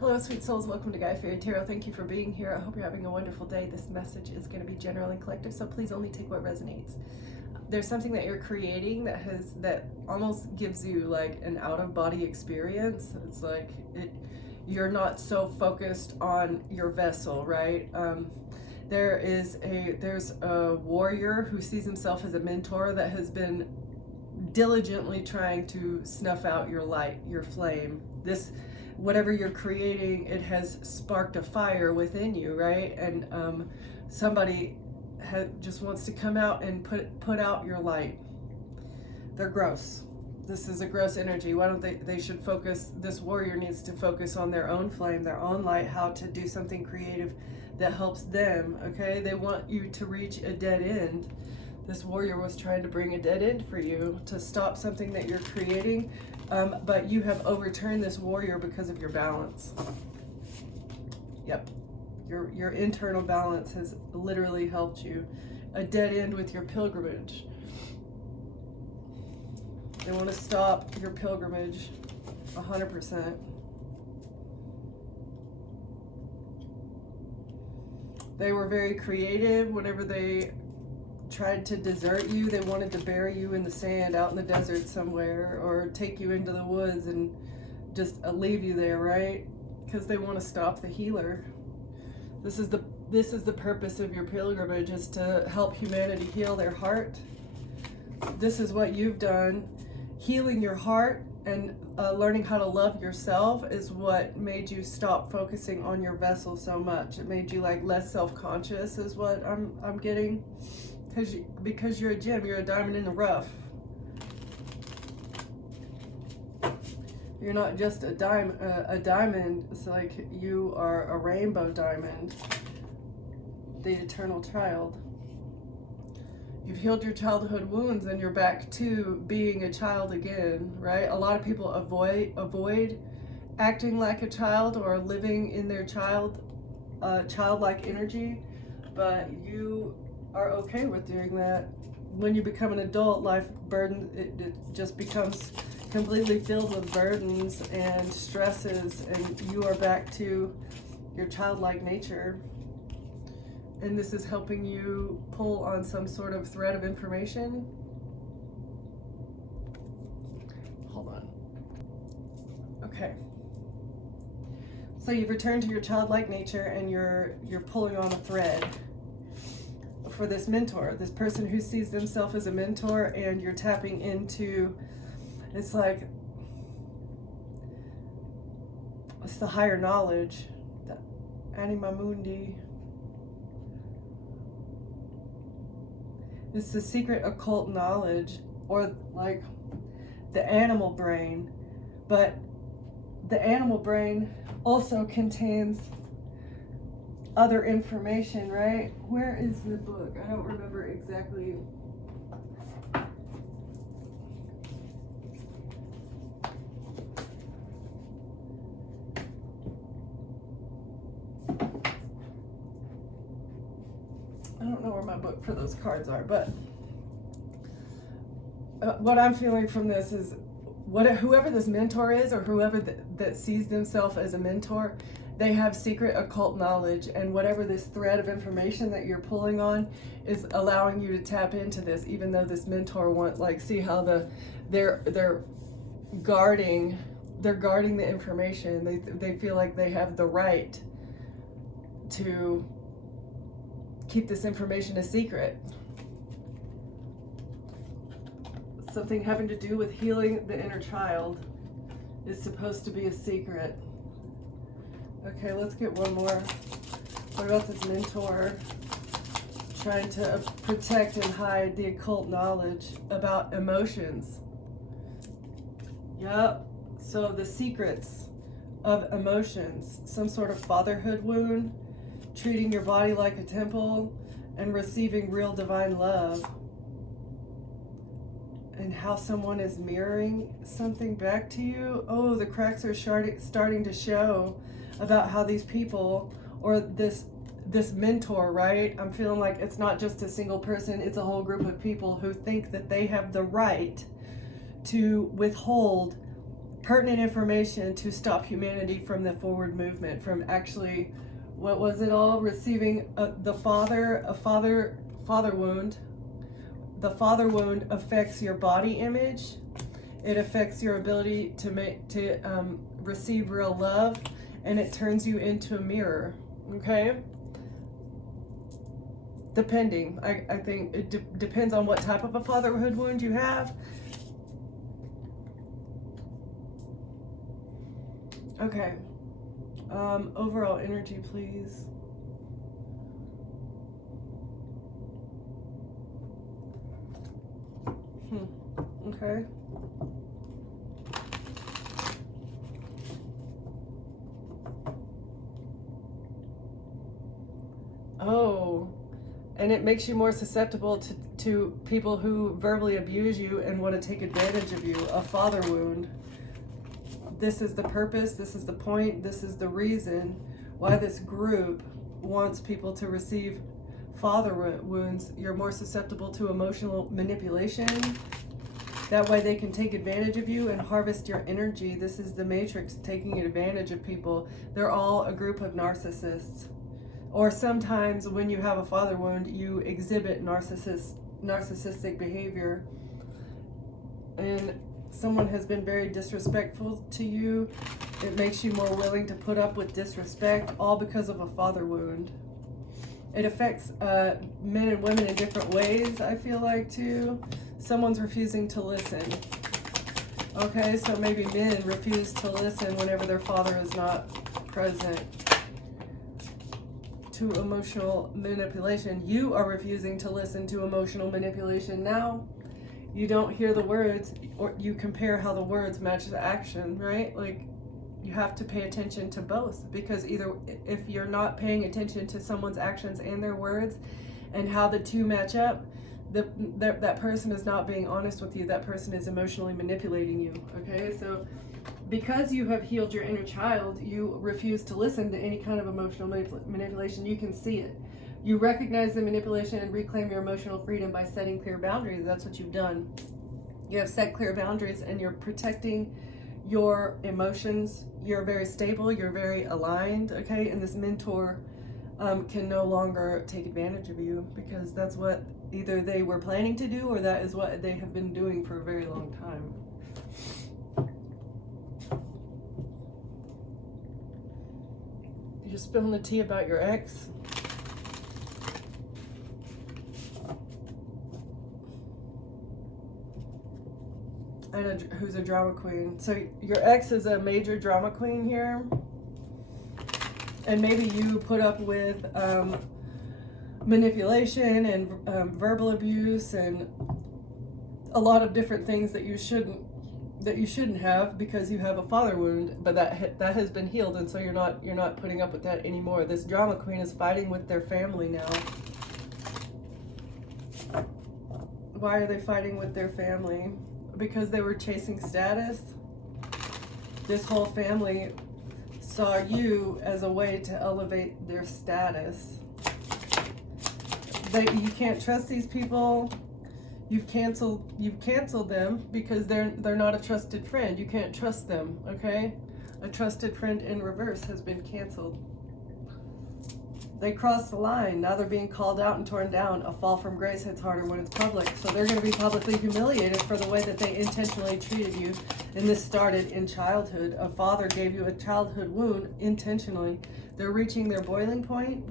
Hello, sweet souls. Welcome to Guy Fairy Tarot. Thank you for being here. I hope you're having a wonderful day. This message is going to be general and collective, so please only take what resonates. There's something that you're creating that almost gives you like an out-of-body experience. It's like you're not so focused on your vessel, right? There's a warrior who sees himself as a mentor that has been diligently trying to snuff out your light, your flame. Whatever you're creating, it has sparked a fire within you, right? And somebody just wants to come out and put out your light. They're gross. This is a gross energy. Why don't they should focus, this warrior needs to focus on their own flame, their own light, how to do something creative that helps them, okay? They want you to reach a dead end. This warrior was trying to bring a dead end for you, to stop something that you're creating, but you have overturned this warrior because of your balance. Yep, your internal balance has literally helped you. A dead end with your pilgrimage. They want to stop your pilgrimage 100%. They were very creative whenever they tried to desert you. They wanted to bury you in the sand out in the desert somewhere, or take you into the woods and just leave you there, right? Because they want to stop the healer. This is the purpose of your pilgrimage, is to help humanity heal their heart. This is what you've done. Healing your heart and learning how to love yourself is what made you stop focusing on your vessel so much. It made you like less self-conscious, is what I'm getting. Because you're a gem, you're a diamond in the rough. You're not just a diamond. It's like you are a rainbow diamond, the eternal child. You've healed your childhood wounds and you're back to being a child again, right? A lot of people avoid acting like a child or living in their childlike energy, but you are okay with doing that. When you become an adult, life burden, it just becomes completely filled with burdens and stresses, and you are back to your childlike nature. And this is helping you pull on some sort of thread of information. Hold on. Okay. So you've returned to your childlike nature and you're pulling on a thread for this mentor, this person who sees themselves as a mentor, and you're tapping into, it's like, it's the higher knowledge, the anima mundi. It's the secret occult knowledge, or like the animal brain. But the animal brain also contains other information, right? Where is the book? I don't remember exactly. I don't know where my book for those cards are, but what I'm feeling from this is whoever this mentor is, or whoever that sees themselves as a mentor, they have secret occult knowledge, and whatever this thread of information that you're pulling on is allowing you to tap into this, even though this mentor won't, like, see how they're guarding the information. They feel like they have the right to keep this information a secret. Something having to do with healing the inner child is supposed to be a secret. Okay, let's get one more. What about this mentor trying to protect and hide the occult knowledge about emotions? Yep. So the secrets of emotions, some sort of fatherhood wound, treating your body like a temple, and receiving real divine love. And how someone is mirroring something back to you. Oh, the cracks are starting to show about how these people, or this mentor, right? I'm feeling like it's not just a single person, it's a whole group of people who think that they have the right to withhold pertinent information to stop humanity from the forward movement, from actually, what was it all? Receiving the father wound. The father wound affects your body image. It affects your ability to receive real love, and it turns you into a mirror. Okay. Depending, I think it depends on what type of a fatherhood wound you have. Okay. Overall energy, please. Okay. Oh, and it makes you more susceptible to people who verbally abuse you and want to take advantage of you. A father wound. This is the purpose, this is the point, this is the reason why this group wants people to receive father wounds. You're more susceptible to emotional manipulation. That way they can take advantage of you and harvest your energy. This is the Matrix taking advantage of people. They're all a group of narcissists. Or sometimes when you have a father wound, you exhibit narcissistic behavior. And someone has been very disrespectful to you. It makes you more willing to put up with disrespect, all because of a father wound. It affects men and women in different ways, I feel like, too. Someone's refusing to listen. Okay, so maybe men refuse to listen whenever their father is not present. To emotional manipulation. You are refusing to listen to emotional manipulation now. You don't hear the words, or you compare how the words match the action, right? Like, you have to pay attention to both, because either if you're not paying attention to someone's actions and their words and how the two match up, that person is not being honest with you. That person is emotionally manipulating you. Okay, so because you have healed your inner child, you refuse to listen to any kind of emotional manipulation. You can see it. You recognize the manipulation and reclaim your emotional freedom by setting clear boundaries. That's what you've done. You have set clear boundaries and you're protecting your emotions. You're very stable. You're very aligned. Okay, and this mentor can no longer take advantage of you, because that's what either they were planning to do, or that is what they have been doing for a very long time. You're spilling the tea about your ex. And who's a drama queen. So your ex is a major drama queen here. And maybe you put up with manipulation and verbal abuse and a lot of different things that you shouldn't have, because you have a father wound, but that has been healed, and so you're not putting up with that anymore. This drama queen is fighting with their family now. Why are they fighting with their family? Because they were chasing status. This whole family saw you as a way to elevate their status. You can't trust these people. You've canceled them because they're not a trusted friend. You can't trust them, okay? A trusted friend in reverse has been canceled. They crossed the line. Now they're being called out and torn down. A fall from grace hits harder when it's public. So they're going to be publicly humiliated for the way that they intentionally treated you. And this started in childhood. A father gave you a childhood wound intentionally. They're reaching their boiling point.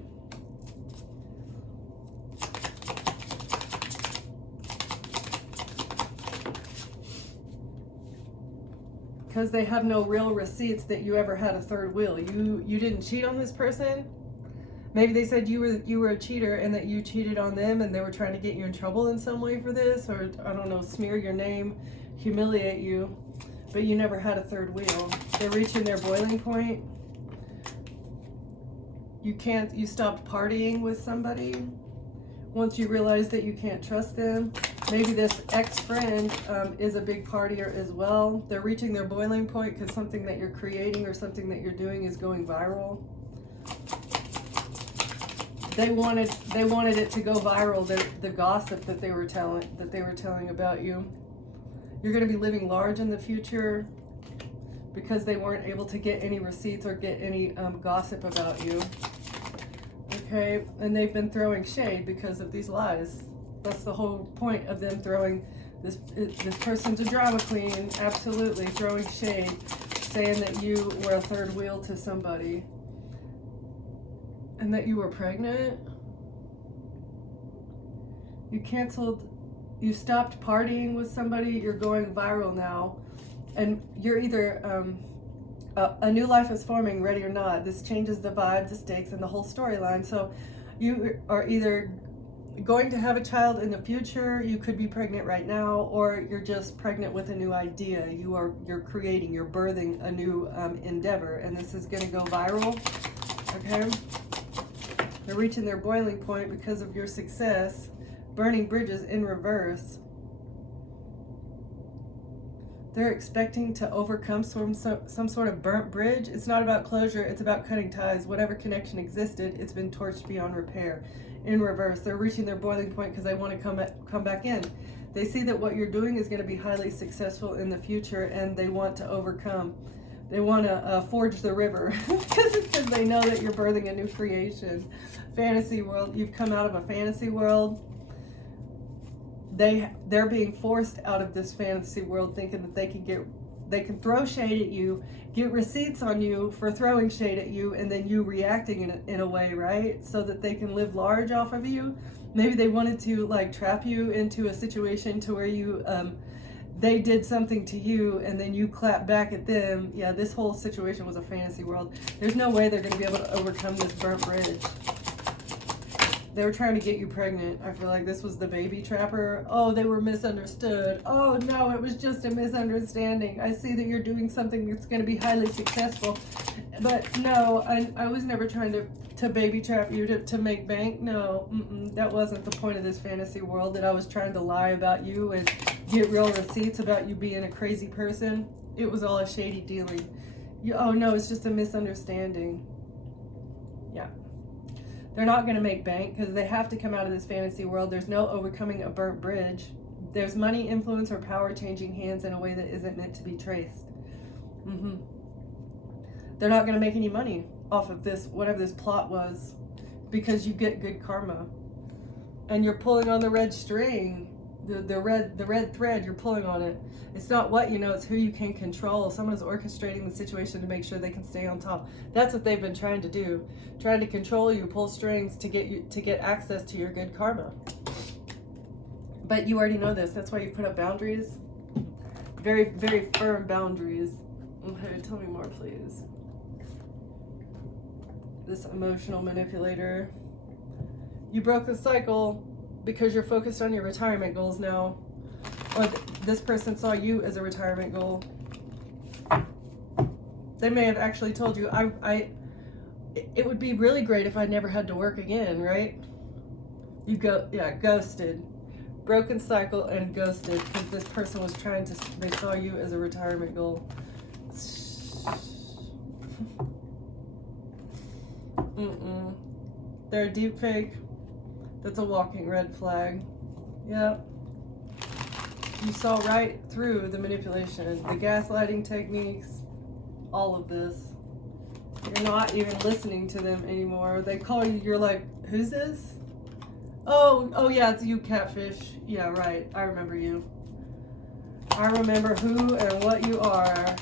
Because they have no real receipts that you ever had a third wheel. You didn't cheat on this person. Maybe they said you were a cheater and that you cheated on them and they were trying to get you in trouble in some way for this, or I don't know, smear your name, humiliate you, but you never had a third wheel. They're reaching their boiling point. You stopped partying with somebody once you realize that you can't trust them. Maybe this ex-friend is a big partier as well. They're reaching their boiling point because something that you're creating or something that you're doing is going viral. They wanted it to go viral, the gossip that they were telling about you. You're going to be living large in the future. because they weren't able to get any receipts or get any gossip about you. Okay, and they've been throwing shade because of these lies. That's the whole point of them throwing this person's a drama queen, absolutely throwing shade, saying that you were a third wheel to somebody and that you were pregnant. You stopped partying with somebody, you're going viral now, and you're either a new life is forming, ready or not. This changes the vibe, the stakes, and the whole storyline. So you are either going to have a child in the future, you could be pregnant right now, or you're just pregnant with a new idea. You're birthing a new endeavor, and this is going to go viral. Okay, they're reaching their boiling point because of your success. Burning bridges in reverse. They're expecting to overcome some sort of burnt bridge. It's not about closure, it's about cutting ties. Whatever connection existed, it's been torched beyond repair. In reverse, they're reaching their boiling point because they want to come back in. They see that what you're doing is going to be highly successful in the future, and they want to overcome. They want to forge the river because they know that you're birthing a new creation. Fantasy world, you've come out of a fantasy world. They're being forced out of this fantasy world, thinking that they can throw shade at you, get receipts on you for throwing shade at you, and then you reacting in a way, right? So that they can live large off of you. Maybe they wanted to like trap you into a situation to where you they did something to you and then you clap back at them. Yeah, this whole situation was a fantasy world. There's no way they're going to be able to overcome this burnt bridge. They were trying to get you pregnant. I feel like this was the baby trapper. Oh, they were misunderstood. Oh no, it was just a misunderstanding. I see that you're doing something that's going to be highly successful. But no, I was never trying to baby trap you to make bank. No, that wasn't the point of this fantasy world, that I was trying to lie about you and get real receipts about you being a crazy person. It was all a shady dealing. Oh no, it's just a misunderstanding. Yeah. They're not going to make bank because they have to come out of this fantasy world. There's no overcoming a burnt bridge. There's money, influence, or power changing hands in a way that isn't meant to be traced. They're not going to make any money off of this, whatever this plot was, because you get good karma. And you're pulling on the red string, the red thread, you're pulling on it. It's not what you know, it's who you can control. Someone is orchestrating the situation to make sure they can stay on top. That's what they've been trying to do. Trying to control you, pull strings to get access to your good karma. But you already know this. That's why you put up boundaries. Very, very firm boundaries. Okay, tell me more, please. This emotional manipulator. You broke the cycle because you're focused on your retirement goals now. Or this person saw you as a retirement goal. They may have actually told you, it would be really great if I never had to work again, right? Ghosted. Broken cycle and ghosted because this person was they saw you as a retirement goal. They're a deep fake. That's a walking red flag. Yep. You saw right through the manipulation, the gaslighting techniques, all of this. You're not even listening to them anymore. They call you, you're like, who's this? Oh yeah, it's you, catfish. Yeah, right. I remember you. I remember who and what you are.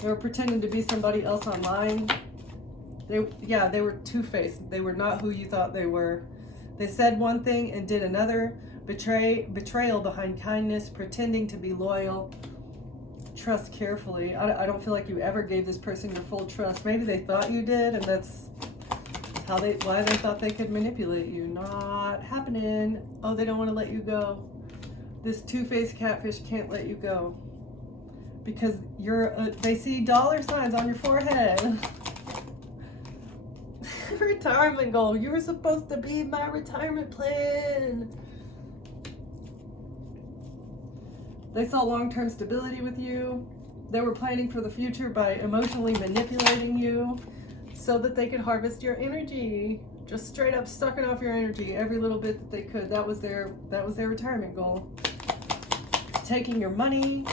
They were pretending to be somebody else online. They were two-faced. They were not who you thought they were. They said one thing and did another. Betrayal behind kindness, pretending to be loyal. Trust carefully. I don't feel like you ever gave this person your full trust. Maybe they thought you did, and that's why they thought they could manipulate you. Not happening. Oh, they don't want to let you go. This two-faced catfish can't let you go because they see dollar signs on your forehead. Retirement goal. You were supposed to be my retirement plan. They saw long-term stability with you. They were planning for the future by emotionally manipulating you so that they could harvest your energy. Just straight up sucking off your energy every little bit that they could. That was their retirement goal. Taking your money,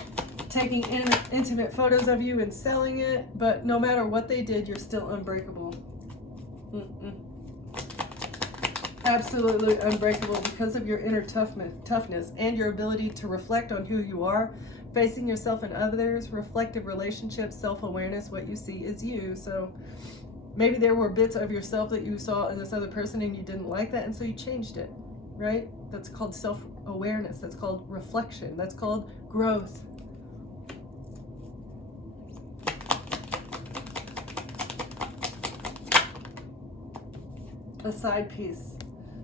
taking intimate photos of you and selling it, but no matter what they did, you're still unbreakable. Absolutely unbreakable because of your inner toughness and your ability to reflect on who you are, facing yourself and others, reflective relationships, self-awareness. What you see is you. So maybe there were bits of yourself that you saw in this other person and you didn't like that, and so you changed it, right? That's called self-awareness. That's called reflection. That's called growth. A side piece.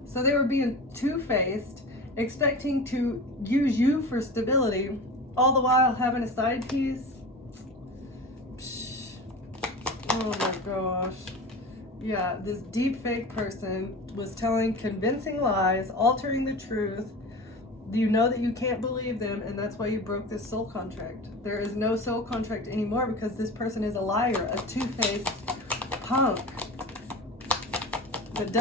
So they were being two-faced, expecting to use you for stability, all the while having a side piece. Psh. Oh my gosh. Yeah, this deep fake person was telling convincing lies, altering the truth. You know that you can't believe them, and that's why you broke this soul contract. There is no soul contract anymore because this person is a liar, a two-faced punk. That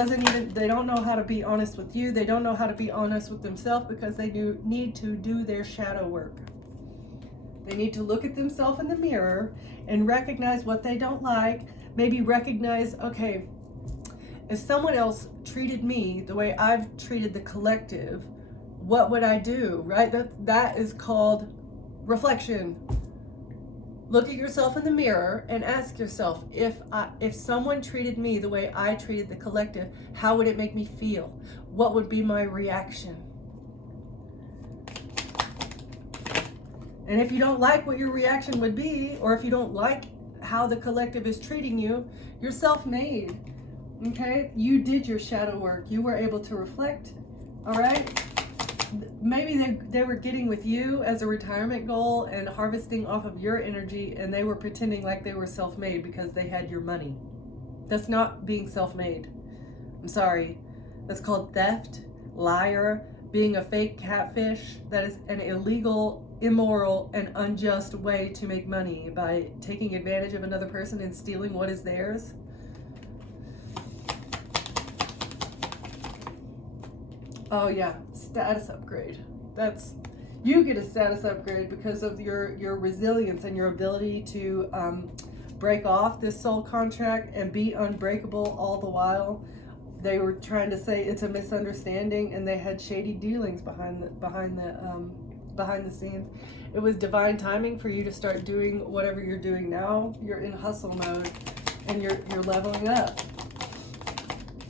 they don't know how to be honest with you. They don't know how to be honest with themselves because they need to do their shadow work. They need to look at themselves in the mirror and recognize what they don't like. Maybe recognize, okay, if someone else treated me the way I've treated the collective, what would I do, right? That is called reflection. Look at yourself in the mirror and ask yourself, if someone treated me the way I treated the collective, how would it make me feel? What would be my reaction? And if you don't like what your reaction would be, or if you don't like how the collective is treating you, you're self-made, okay? You did your shadow work. You were able to reflect, all right? Maybe they were getting with you as a retirement goal and harvesting off of your energy, and they were pretending like they were self-made because they had your money. That's not being self-made. I'm sorry. That's called theft, liar, being a fake catfish. That is an illegal, immoral, and unjust way to make money, by taking advantage of another person and stealing what is theirs. Oh yeah, status upgrade. You get a status upgrade because of your resilience and your ability to break off this soul contract and be unbreakable all the while. They were trying to say it's a misunderstanding, and they had shady dealings behind the scenes. It was divine timing for you to start doing whatever you're doing now. You're in hustle mode, and you're leveling up.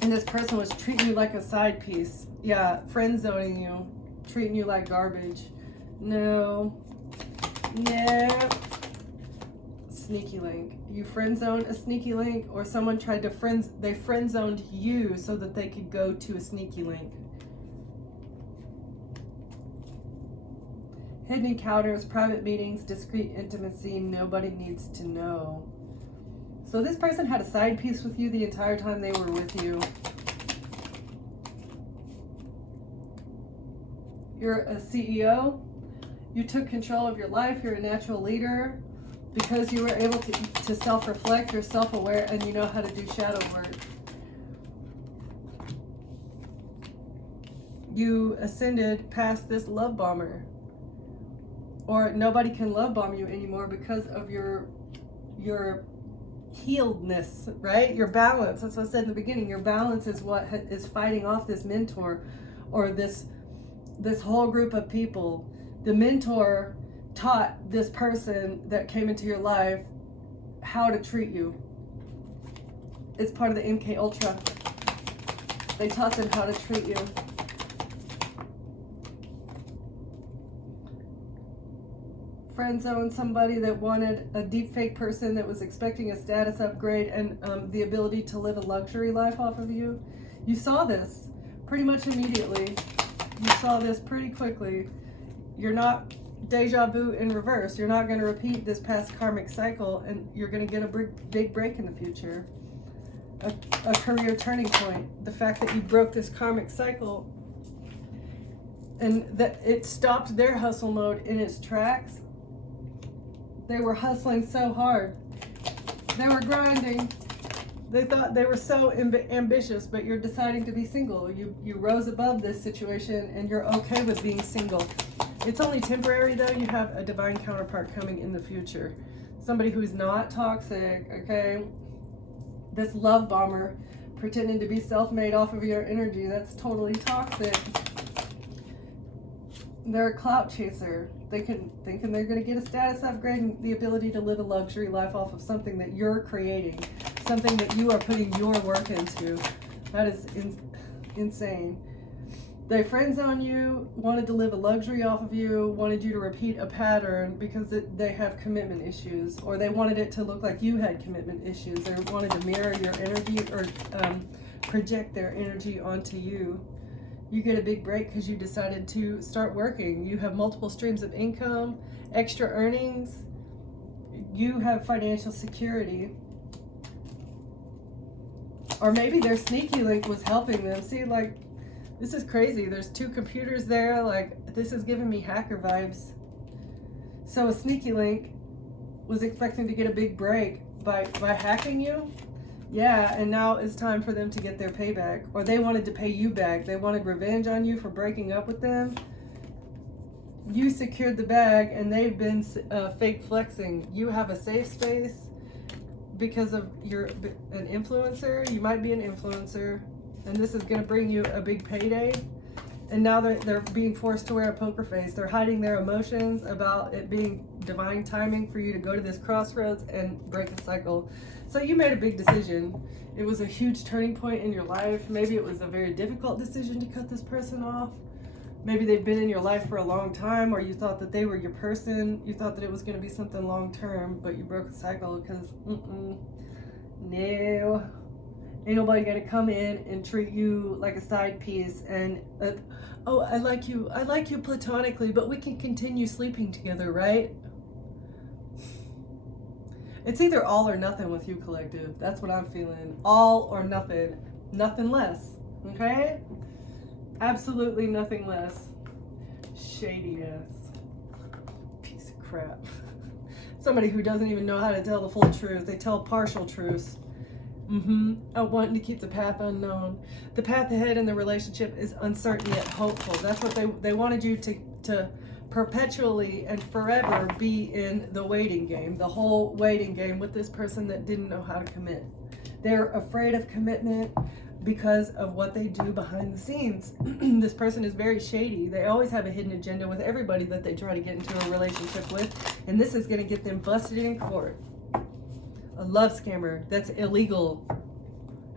And this person was treating you like a side piece. Yeah, friend zoning you, treating you like garbage. No. Sneaky link. You friend zoned a sneaky link, or someone tried to they friend zoned you so that they could go to a sneaky link. Hidden encounters, private meetings, discreet intimacy, nobody needs to know. So this person had a side piece with you the entire time they were with you. You're a CEO. You took control of your life. You're a natural leader because you were able to self-reflect. You're self-aware, and you know how to do shadow work. You ascended past this love bomber. Or nobody can love bomb you anymore because of your healedness, right? Your balance. That's what I said in the beginning. Your balance is what is fighting off this mentor or this whole group of people. The mentor taught this person that came into your life how to treat you. It's part of the MK Ultra. They taught them how to treat you. Friend zone somebody that wanted a deep fake person that was expecting a status upgrade and the ability to live a luxury life off of you. You saw this pretty much immediately. You saw this pretty quickly. You're not deja vu in reverse. You're not going to repeat this past karmic cycle, and you're going to get a big break in the future. A career turning point. The fact that you broke this karmic cycle and that it stopped their hustle mode in its tracks. They were hustling so hard. They were grinding. They thought they were so ambitious, but you're deciding to be single. You rose above this situation, and you're okay with being single. It's only temporary though. You have a divine counterpart coming in the future. Somebody who's not toxic, okay? This love bomber pretending to be self-made off of your energy, that's totally toxic. They're a clout chaser. Thinking they're going to get a status upgrade and the ability to live a luxury life off of something that you're creating, something that you are putting your work into. That is insane. They friend zone you, wanted to live a luxury off of you, wanted you to repeat a pattern because they have commitment issues, or they wanted it to look like you had commitment issues. They wanted to mirror your energy or project their energy onto you. You get a big break because you decided to start working. You have multiple streams of income, extra earnings. You have financial security. Or maybe their sneaky link was helping them. See, like, this is crazy. There's 2 computers there. Like, this is giving me hacker vibes. So a sneaky link was expecting to get a big break by hacking you. Yeah, and now it's time for them to get their payback. Or they wanted to pay you back. They wanted revenge on you for breaking up with them. You secured the bag, and they've been fake flexing. You have a safe space because of you're an influencer. You might be an influencer, and this is going to bring you a big payday. And now they're being forced to wear a poker face. They're hiding their emotions about it being divine timing for you to go to this crossroads and break a cycle. So you made a big decision. It was a huge turning point in your life. Maybe it was a very difficult decision to cut this person off. Maybe they've been in your life for a long time, or you thought that they were your person. You thought that it was going to be something long term, but you broke a cycle because no. Ain't nobody gonna come in and treat you like a side piece and oh, I like you platonically, but we can continue sleeping together, right? It's either all or nothing with you, collective. That's what I'm feeling. All or nothing. Nothing less. Okay? Absolutely nothing less. Shady ass. Piece of crap. Somebody who doesn't even know how to tell the full truth. They tell partial truths. Wanting to keep the path unknown. The path ahead in the relationship is uncertain yet hopeful. That's what they wanted you to perpetually and forever be in the waiting game, the whole waiting game with this person that didn't know how to commit. They're afraid of commitment because of what they do behind the scenes. This person is very shady. They always have a hidden agenda with everybody that they try to get into a relationship with, and this is going to get them busted in court. A love scammer. That's illegal.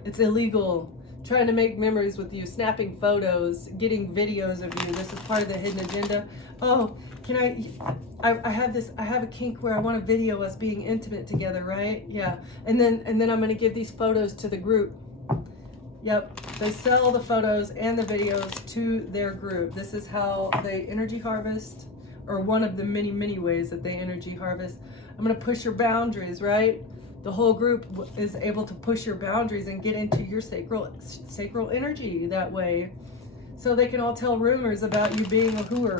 It's illegal. Trying to make memories with you, snapping photos, getting videos of you. This is part of the hidden agenda. Oh, can I have this, I have a kink where I want to video us being intimate together, right? Yeah. And then I'm going to give these photos to the group. Yep. They sell the photos and the videos to their group. This is how they energy harvest, or one of the many, many ways that they energy harvest. I'm going to push your boundaries, right? The whole group is able to push your boundaries and get into your sacral energy that way. So they can all tell rumors about you being a hooer.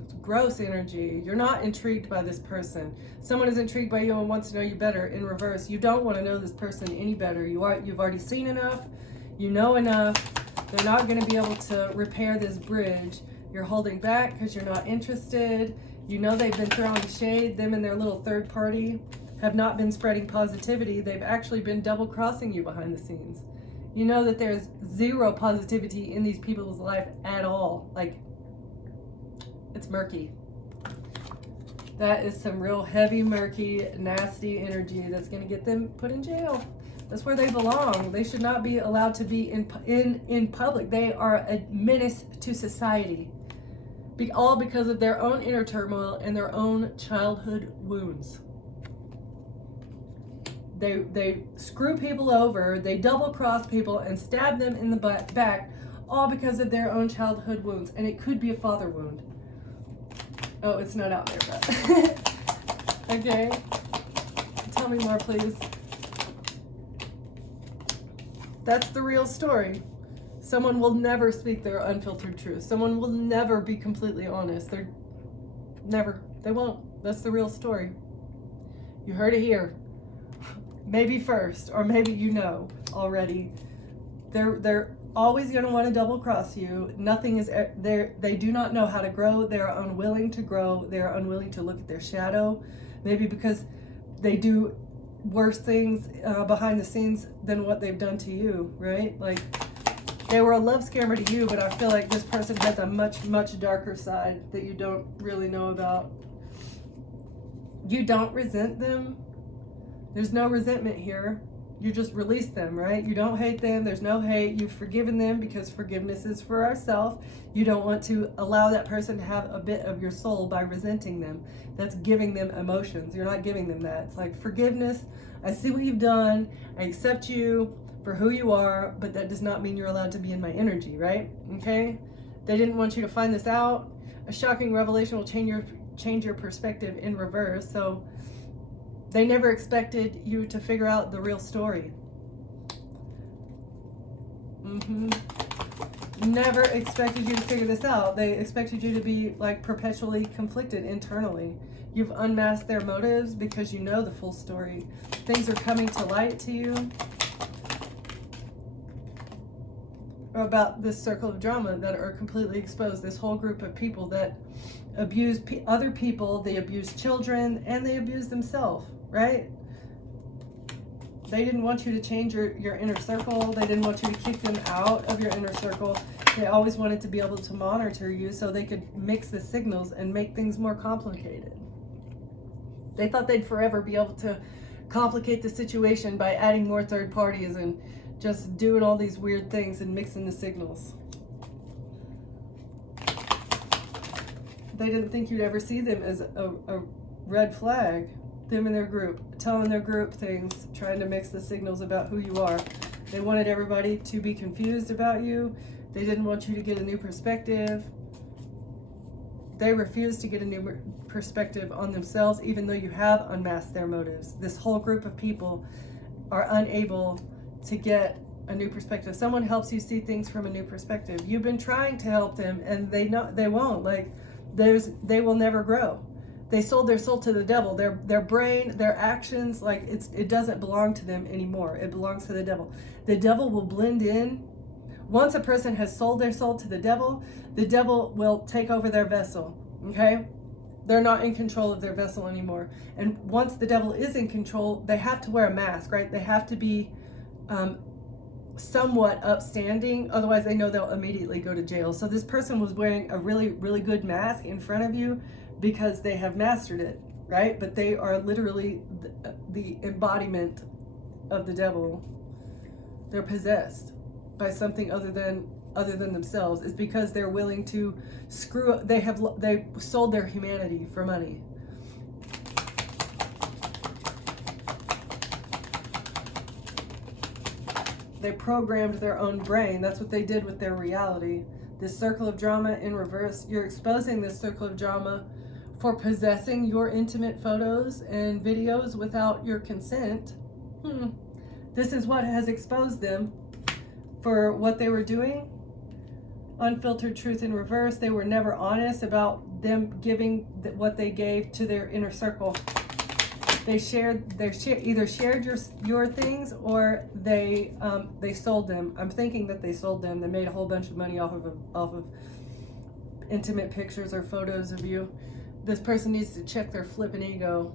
It's gross energy. You're not intrigued by this person. Someone is intrigued by you and wants to know you better. In reverse, you don't want to know this person any better. You've already seen enough. You know enough. They're not going to be able to repair this bridge. You're holding back because you're not interested. You know they've been throwing shade. Them and their little third party have not been spreading positivity. They've actually been double crossing you behind the scenes. You know that there's zero positivity in these people's life at all. Like, it's murky. That is some real heavy, murky, nasty energy that's going to get them put in jail. That's where they belong. They should not be allowed to be in public. They are a menace to society. All because of their own inner turmoil and their own childhood wounds. They screw people over, they double cross people and stab them in the back, all because of their own childhood wounds. And it could be a father wound. Oh, it's not out there, but okay. Tell me more, please. That's the real story. Someone will never speak their unfiltered truth. Someone will never be completely honest. They won't. That's the real story. You heard it here. Maybe first, or maybe you know. already. They're always going to want to double cross you. Nothing is there. They do not know how to grow. They're unwilling to grow. They're unwilling to look at their shadow, maybe because they do worse things behind the scenes than what they've done to you, right? Like, they were a love scammer to you, but I feel like this person has a much darker side that you don't really know about. You don't resent them. There's no resentment here. You just release them, right? You don't hate them. There's no hate. You've forgiven them because forgiveness is for ourselves. You don't want to allow that person to have a bit of your soul by resenting them. That's giving them emotions. You're not giving them that. It's like forgiveness. I see what you've done. I accept you for who you are, but that does not mean you're allowed to be in my energy, right? Okay? They didn't want you to find this out. A shocking revelation will change your perspective in reverse. So they never expected you to figure out the real story. Never expected you to figure this out. They expected you to be like perpetually conflicted internally. You've unmasked their motives because you know the full story. Things are coming to light to you about this circle of drama that are completely exposed. This whole group of people that abuse other people, they abuse children, and they abuse themselves, right? They didn't want you to change your inner circle. They didn't want you to kick them out of your inner circle. They always wanted to be able to monitor you so they could mix the signals and make things more complicated. They thought they'd forever be able to complicate the situation by adding more third parties and just doing all these weird things and mixing the signals. They didn't think you'd ever see them as a red flag. Them and their group, telling their group things, trying to mix the signals about who you are. They wanted everybody to be confused about you. They didn't want you to get a new perspective. They refused to get a new perspective on themselves, even though you have unmasked their motives. This whole group of people are unable to get a new perspective. Someone helps you see things from a new perspective. You've been trying to help them, and they won't. Like, they will never grow. They sold their soul to the devil. Their brain, their actions, like it doesn't belong to them anymore. It belongs to the devil. The devil will blend in. Once a person has sold their soul to the devil will take over their vessel. Okay? They're not in control of their vessel anymore. And once the devil is in control, they have to wear a mask, right? They have to be somewhat upstanding, otherwise they know they'll immediately go to jail. So this person was wearing a really, really good mask in front of you because they have mastered it, right? But they are literally the embodiment of the devil. They're possessed by something other than themselves. It's because they're willing to screw up. They sold their humanity for money. They programmed their own brain. That's what they did with their reality. This circle of drama in reverse. You're exposing this circle of drama for possessing your intimate photos and videos without your consent. This is what has exposed them for what they were doing. Unfiltered truth in reverse. They were never honest about them giving what they gave to their inner circle. They either shared your things or they sold them. I'm thinking that they sold them. They made a whole bunch of money off of intimate pictures or photos of you. This person needs to check their flipping ego.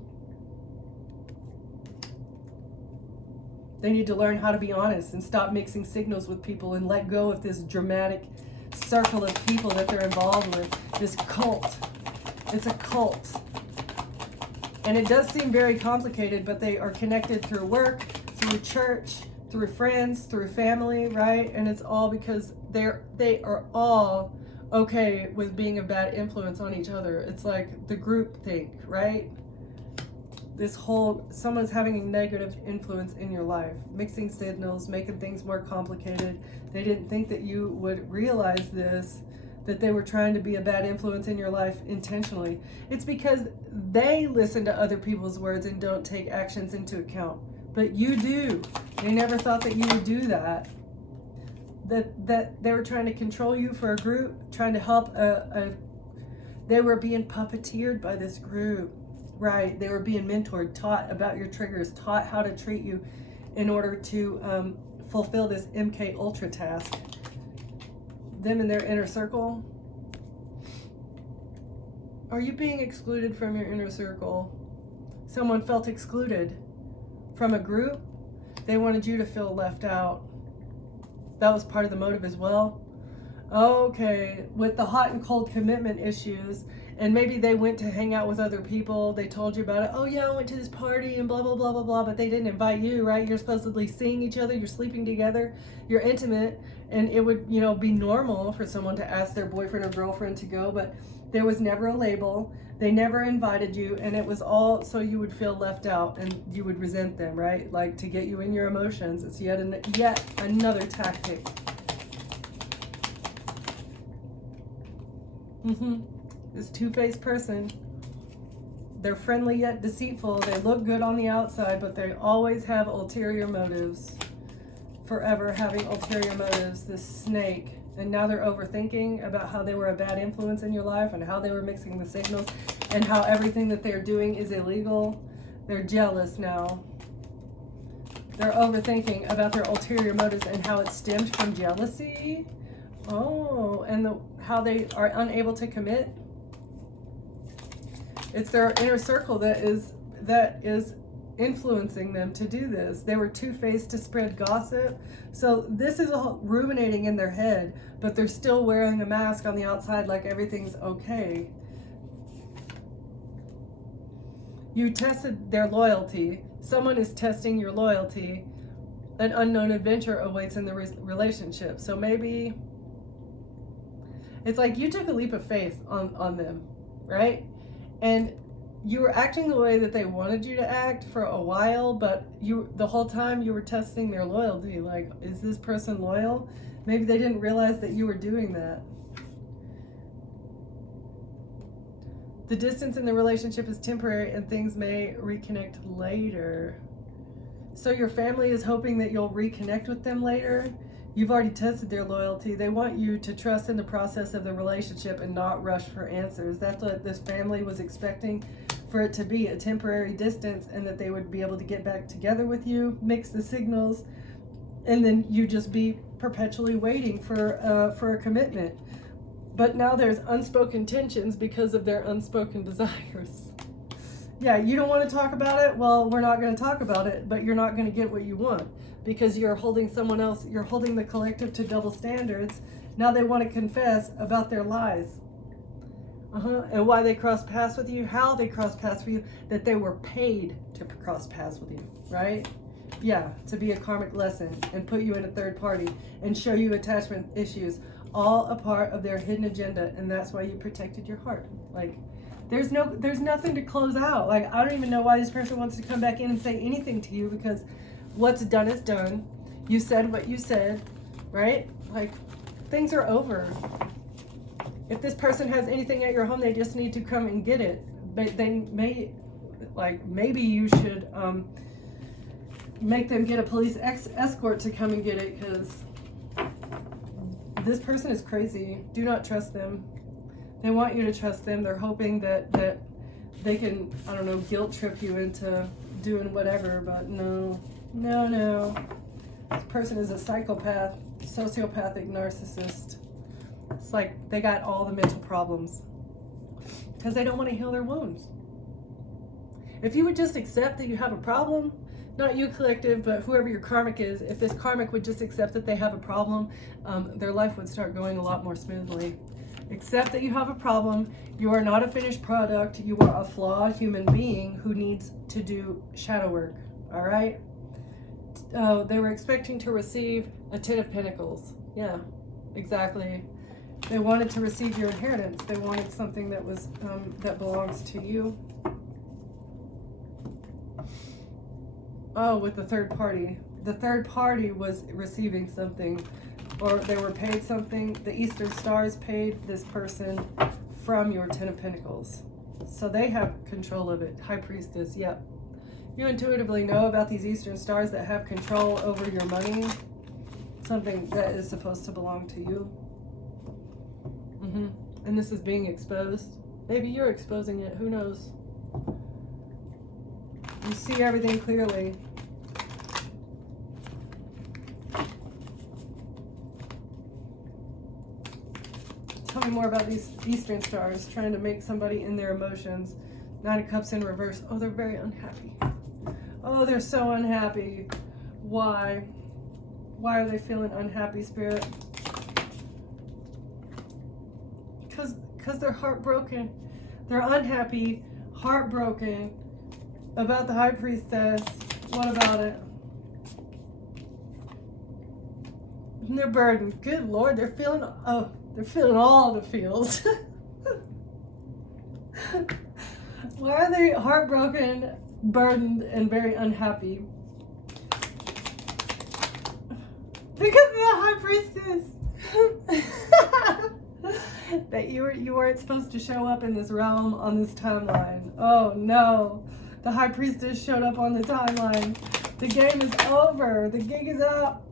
They need to learn how to be honest and stop mixing signals with people and let go of this dramatic circle of people that they're involved with. This cult. It's a cult. And it does seem very complicated, but they are connected through work, through church, through friends, through family, right? And it's all because they are all okay with being a bad influence on each other. It's like the group think, right? Someone's having a negative influence in your life, mixing signals, making things more complicated. They didn't think that you would realize this, that they were trying to be a bad influence in your life intentionally. It's because they listen to other people's words and don't take actions into account. But you do. They never thought that you would do that. That they were trying to control you for a group, trying to help they were being puppeteered by this group, right? They were being mentored, taught about your triggers, taught how to treat you in order to fulfill this MK Ultra task. Them in their inner circle. Are you being excluded from your inner circle? Someone felt excluded from a group. They wanted you to feel left out. That was part of the motive as well. Okay, with the hot and cold commitment issues, and maybe they went to hang out with other people. They told you about it. Oh yeah, I went to this party and blah, blah, blah, blah, blah, but they didn't invite you, right? You're supposedly seeing each other, you're sleeping together, you're intimate, and it would, you know, be normal for someone to ask their boyfriend or girlfriend to go, but there was never a label. They never invited you, and it was all so you would feel left out and you would resent them, right? Like, to get you in your emotions. It's yet another tactic. This two-faced person, they're friendly yet deceitful. They look good on the outside, but they always have ulterior motives. Forever having ulterior motives, this snake. And now they're overthinking about how they were a bad influence in your life and how they were mixing the signals and how everything that they're doing is illegal. They're jealous now. They're overthinking about their ulterior motives and how it stemmed from jealousy. Oh, and how they are unable to commit. It's their inner circle that is influencing them to do this. They were two-faced to spread gossip. So this is all ruminating in their head, but they're still wearing a mask on the outside like everything's okay. You tested their loyalty. Someone is testing your loyalty. An unknown adventure awaits in the relationship. So maybe it's like you took a leap of faith on them, right? And you were acting the way that they wanted you to act for a while, but the whole time you were testing their loyalty. Like, is this person loyal? Maybe they didn't realize that you were doing that. The distance in the relationship is temporary and things may reconnect later. So your family is hoping that you'll reconnect with them later. You've already tested their loyalty. They want you to trust in the process of the relationship and not rush for answers. That's what this family was expecting, for it to be a temporary distance and that they would be able to get back together with you, mix the signals, and then you just be perpetually waiting for a commitment. But now there's unspoken tensions because of their unspoken desires. Yeah, you don't want to talk about it? Well, we're not going to talk about it, but you're not going to get what you want because you're holding someone else, you're holding the collective to double standards. Now they want to confess about their lies. And why they crossed paths with you, how they crossed paths with you, that they were paid to cross paths with you, right? Yeah, to be a karmic lesson and put you in a third party and show you attachment issues, all a part of their hidden agenda, and that's why you protected your heart. Like, there's nothing to close out. Like, I don't even know why this person wants to come back in and say anything to you, because what's done is done. You said what you said, right? Like, things are over. If this person has anything at your home, they just need to come and get it. But they may, like, maybe you should make them get a police escort to come and get it, because this person is crazy. Do not trust them. They want you to trust them. They're hoping that they can, I don't know, guilt trip you into doing whatever, but no. This person is a psychopath, sociopathic narcissist. It's like they got all the mental problems because they don't want to heal their wounds. If you would just accept that you have a problem, not you collective, but whoever your karmic is, if this karmic would just accept that they have a problem, their life would start going a lot more smoothly. Accept that you have a problem. You are not a finished product. You are a flawed human being who needs to do shadow work. All right? They were expecting to receive a 10 of Pentacles. Yeah, exactly. They wanted to receive your inheritance. They wanted something that was that belongs to you. Oh, with the third party. The third party was receiving something, or they were paid something. The Eastern Stars paid this person from your 10 of Pentacles. So they have control of it. High Priestess, yep. You intuitively know about these Eastern Stars that have control over your money. Something that is supposed to belong to you. And this is being exposed. Maybe you're exposing it. Who knows? You see everything clearly. me more about these Eastern stars trying to make somebody in their emotions. Nine of Cups in reverse. Oh, they're very unhappy. Oh, they're so unhappy. Why? Why are they feeling unhappy, Spirit? Because they're heartbroken. They're unhappy, heartbroken about the High Priestess. What about it? And they're burdened. Good Lord, they're feeling all the feels. Why are they heartbroken, burdened, and very unhappy? Because of the High Priestess. That you weren't supposed to show up in this realm on this timeline. Oh no. The High Priestess showed up on the timeline. The game is over. The gig is up.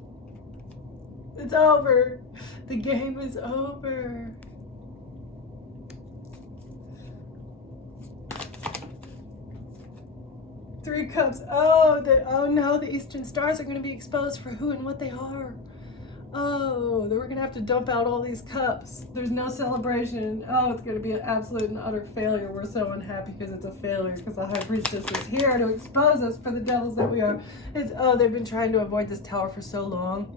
It's over. The game is over. Three Cups. Oh no, the Eastern stars are going to be exposed for who and what they are. Oh, we're going to have to dump out all these cups. There's no celebration. Oh, it's going to be an absolute and utter failure. We're so unhappy because it's a failure, because the High Priestess is here to expose us for the devils that we are. They've been trying to avoid this tower for so long,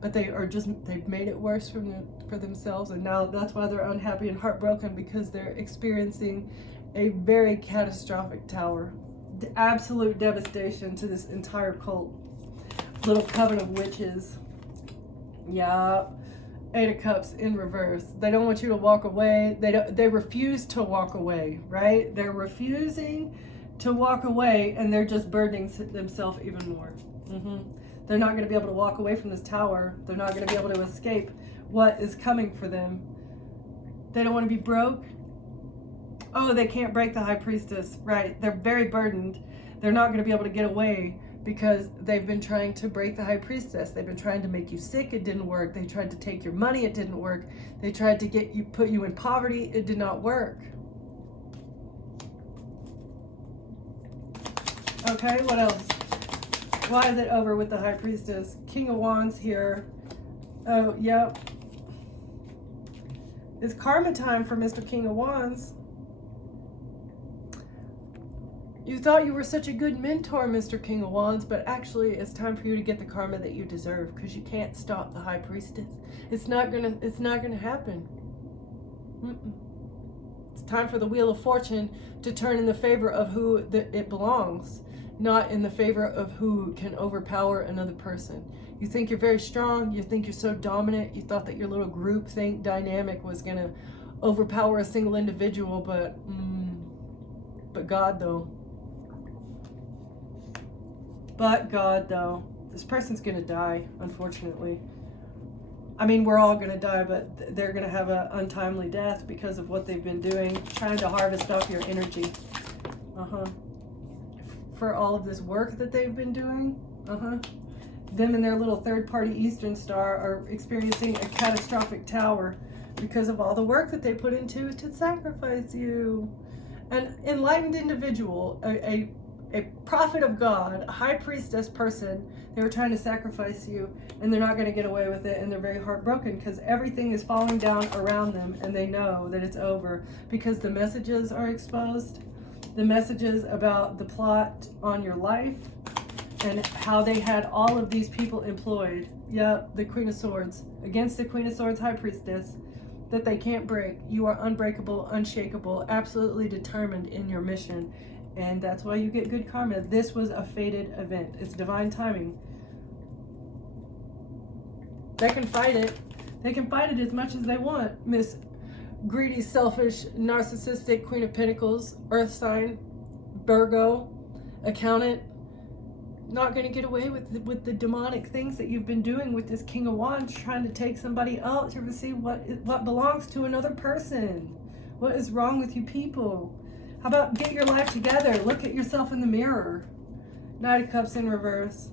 but they've made it worse for themselves, and now that's why they're unhappy and heartbroken, because they're experiencing a very catastrophic tower. The absolute devastation to this entire cult. Little coven of witches. Yeah, Eight of Cups in reverse. They don't want you to walk away. They refuse to walk away, right? They're refusing to walk away, and they're just burdening themselves even more. They're not going to be able to walk away from this tower. They're not going to be able to escape what is coming for them. They don't want to be broke. Oh, they can't break the High Priestess, right? They're very burdened. They're not going to be able to get away, because they've been trying to break the High Priestess. They've been trying to make you sick. It didn't work. They tried to take your money. It didn't work. They tried to put you in poverty. It did not work. Okay, what else? Why is it over with the High Priestess? King of Wands here. Oh, yep. It's karma time for Mr. King of Wands. You thought you were such a good mentor, Mr. King of Wands, but actually it's time for you to get the karma that you deserve, because you can't stop the High Priestess. It's not gonna happen. It's time for the Wheel of Fortune to turn in the favor of who it belongs, not in the favor of who can overpower another person. You think you're very strong, you think you're so dominant, you thought that your little group think dynamic was gonna overpower a single individual, but God though. But God, though, this person's going to die, unfortunately. I mean, we're all going to die, but they're going to have an untimely death because of what they've been doing, trying to harvest off your energy. For all of this work that they've been doing. Them and their little third-party Eastern star are experiencing a catastrophic tower because of all the work that they put into to sacrifice you. An enlightened individual, a prophet of God, a High Priestess person, they were trying to sacrifice you, and they're not going to get away with it, and they're very heartbroken because everything is falling down around them, and they know that it's over because the messages are exposed, the messages about the plot on your life, and how they had all of these people employed. Yep, the Queen of Swords, against the Queen of Swords High Priestess, that they can't break. You are unbreakable, unshakable, absolutely determined in your mission. And that's why you get good karma. This was a fated event. It's divine timing. They can fight it. They can fight it as much as they want. Miss Greedy, Selfish, Narcissistic, Queen of Pentacles, Earth sign, Virgo, Accountant. Not going to get away with the demonic things that you've been doing with this King of Wands, trying to take somebody else to receive what belongs to another person. What is wrong with you people? How about get your life together? Look at yourself in the mirror. Knight of Cups in reverse.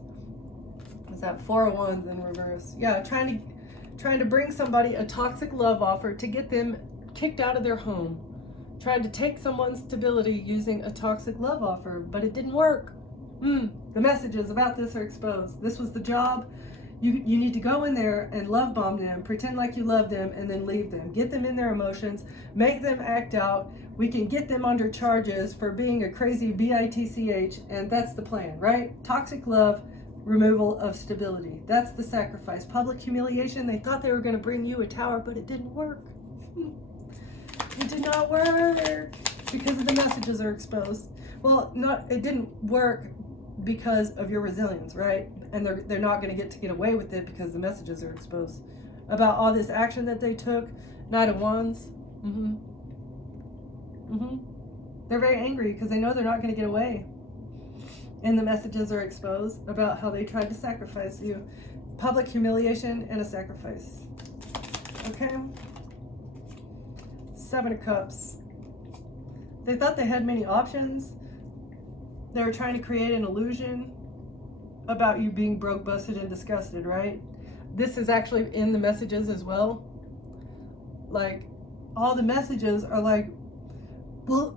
What's that? Four of Wands in reverse. Yeah, trying to bring somebody a toxic love offer to get them kicked out of their home. Trying to take someone's stability using a toxic love offer, but it didn't work. The messages about this are exposed. This was the job. You need to go in there and love bomb them, pretend like you love them, and then leave them. Get them in their emotions, make them act out. We can get them under charges for being a crazy bitch, and that's the plan, right? Toxic love, removal of stability. That's the sacrifice. Public humiliation. They thought they were going to bring you a tower, but it didn't work. It did not work because the messages are exposed. Well, it didn't work because of your resilience, right? And they're not going to get away with it because the messages are exposed about all this action that they took. Knight of Wands. They're very angry because they know they're not going to get away, and the messages are exposed about how they tried to sacrifice you. Public humiliation and a sacrifice. Okay. 7 of Cups. They thought they had many options. They were trying to create an illusion about you being broke, busted, and disgusted, right? This is actually in the messages as well. Like, all the messages are like, well,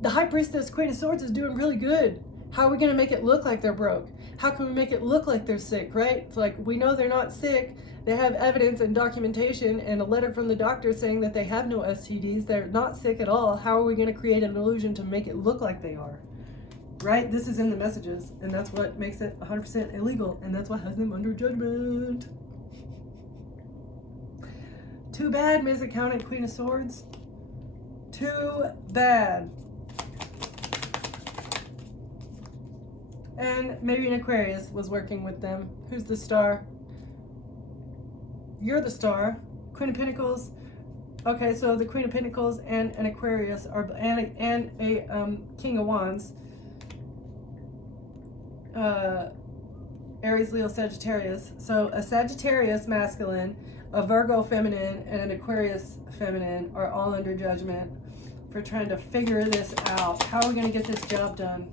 the High Priestess, Queen of Swords, is doing really good. How are we going to make it look like they're broke? How can we make it look like they're sick, right? It's like, we know they're not sick. They have evidence and documentation and a letter from the doctor saying that they have no STDs. They're not sick at all. How are we going to create an illusion to make it look like they are? Right? This is in the messages, and that's what makes it 100% illegal, and that's what has them under judgment. Too bad, Ms. Accountant, Queen of Swords. Too bad. And maybe an Aquarius was working with them. Who's the star? You're the star. Queen of Pentacles. Okay, so the Queen of Pentacles and an Aquarius are, and a King of Wands. Aries, Leo, Sagittarius. So a Sagittarius masculine, a Virgo feminine, and an Aquarius feminine are all under judgment for trying to figure this out. How are we going to get this job done?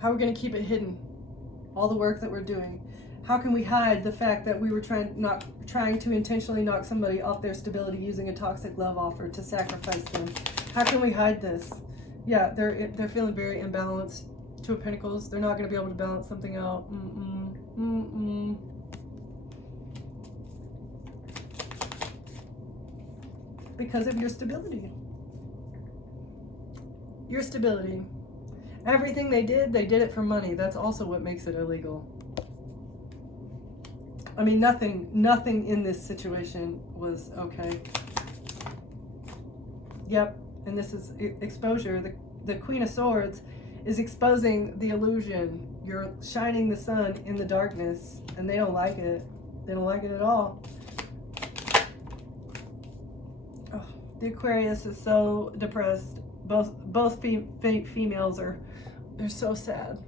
How are we going to keep it hidden? All the work that we're doing. How can we hide the fact that we were trying to intentionally knock somebody off their stability using a toxic love offer to sacrifice them? How can we hide this? Yeah, they're feeling very imbalanced. Two of Pentacles. They're not going to be able to balance something out. Because of your stability. Your stability. Everything they did it for money. That's also what makes it illegal. I mean, nothing in this situation was okay. Yep, and this is exposure. The Queen of Swords is exposing the illusion. You're shining the sun in the darkness, and they don't like it. They don't like it at all. Oh, the Aquarius is so depressed. Both females they're so sad.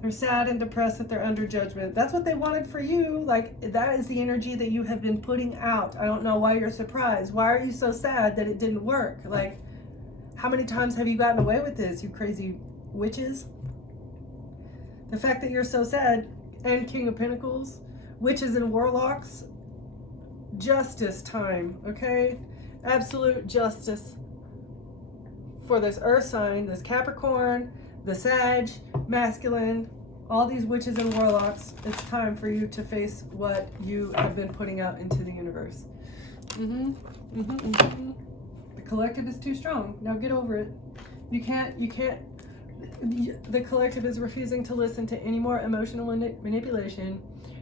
They're sad and depressed that they're under judgment. That's what they wanted for you. Like, that is the energy that you have been putting out. I don't know why you're surprised. Why are you so sad that it didn't work? Like, how many times have you gotten away with this, you crazy witches? The fact that you're so sad. And King of Pentacles, witches and warlocks, justice time, okay? Absolute justice for this earth sign, this Capricorn, the Sag, masculine, all these witches and warlocks. It's time for you to face what you have been putting out into the universe. The collective is too strong. Now get over it. You can't, the collective is refusing to listen to any more emotional manipulation.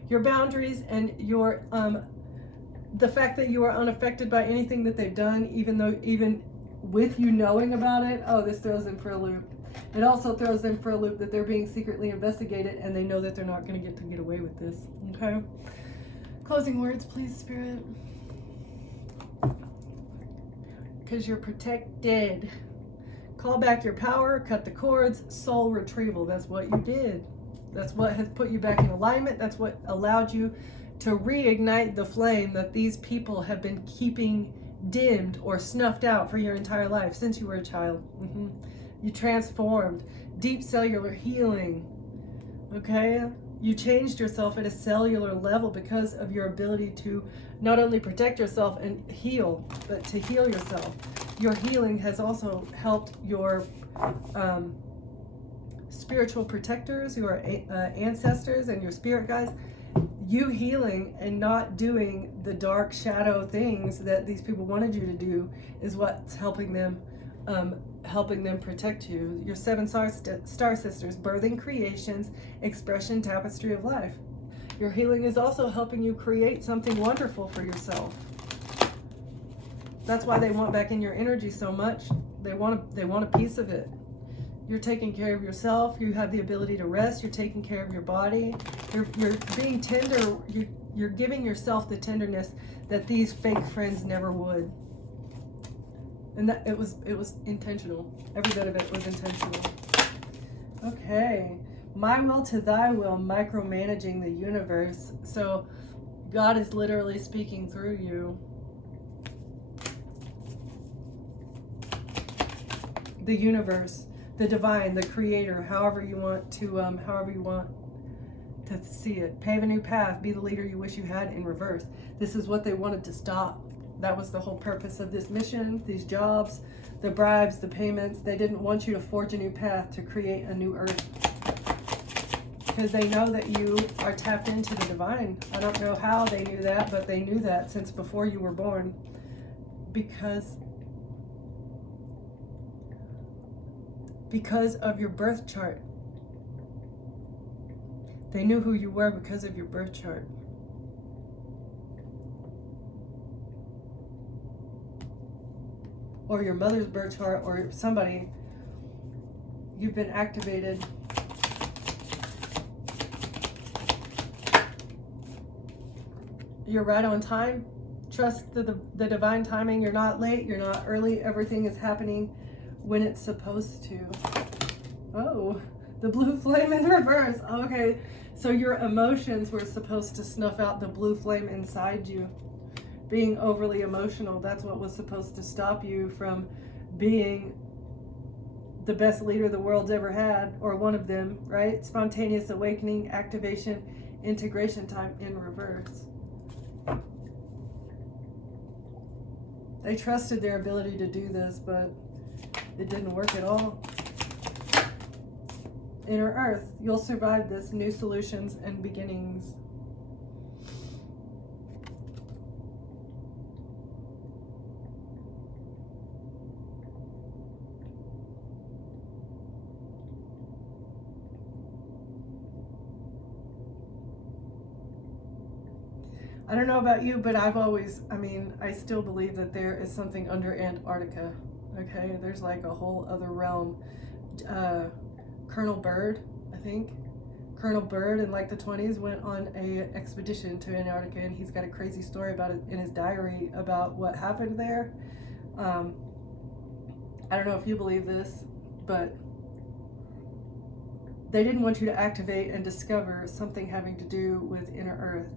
Your boundaries and your, the fact that you are unaffected by anything that they've done, even with you knowing about it, oh, this throws them for a loop. It also throws them for a loop that they're being secretly investigated, and they know that they're not going to get away with this. Okay? Closing words, please, Spirit. Because you're protected. Call back your power, cut the cords, soul retrieval. That's what you did. That's what has put you back in alignment. That's what allowed you to reignite the flame that these people have been keeping dimmed or snuffed out for your entire life since you were a child. You transformed. Deep cellular healing. Okay? You changed yourself at a cellular level because of your ability to not only protect yourself and heal, but to heal yourself. Your healing has also helped your spiritual protectors, who are ancestors and your spirit guides, you healing and not doing the dark shadow things that these people wanted you to do is what's helping them protect you. Your 7 star sisters, birthing creations, expression, tapestry of life. Your healing is also helping you create something wonderful for yourself. That's why they want back in your energy so much. They want a piece of it. You're taking care of yourself. You have the ability to rest. You're taking care of your body. You're being tender. You're giving yourself the tenderness that these fake friends never would. And that it was intentional. Every bit of it was intentional. Okay. My will to thy will, micromanaging the universe. So God is literally speaking through you. The universe, the divine, the creator, however you want to see it. Pave a new path, be the leader you wish you had in reverse. This is what they wanted to stop. That was the whole purpose of this mission, these jobs, the bribes, the payments. They didn't want you to forge a new path to create a new earth. Because they know that you are tapped into the divine. I don't know how they knew that, but they knew that since before you were born. Because of your birth chart. They knew who you were because of your birth chart. Or your mother's birth chart, or somebody. You've been activated. You're right on time. Trust the divine timing. You're not late. You're not early. Everything is happening when it's supposed to. Oh, the blue flame in reverse. Okay, so your emotions were supposed to snuff out the blue flame inside you. Being overly emotional, that's what was supposed to stop you from being the best leader the world's ever had, or one of them, right? Spontaneous awakening, activation, integration time in reverse. They trusted their ability to do this, but it didn't work at all. Inner Earth, you'll survive this. New solutions and beginnings. I don't know about you, but I still believe that there is something under Antarctica. Okay, there's like a whole other realm. Colonel Byrd, I think. Colonel Byrd in like the 20s went on a expedition to Antarctica, and he's got a crazy story about it in his diary about what happened there. I don't know if you believe this, but they didn't want you to activate and discover something having to do with Inner Earth.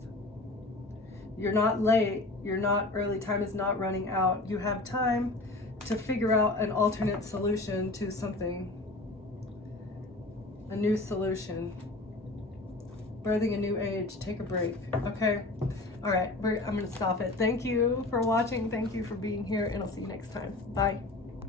You're not late, you're not early, time is not running out. You have time to figure out an alternate solution to something. A new solution. Birthing a new age. Take a break. Okay? All right, I'm going to stop it. Thank you for watching. Thank you for being here, and I'll see you next time. Bye.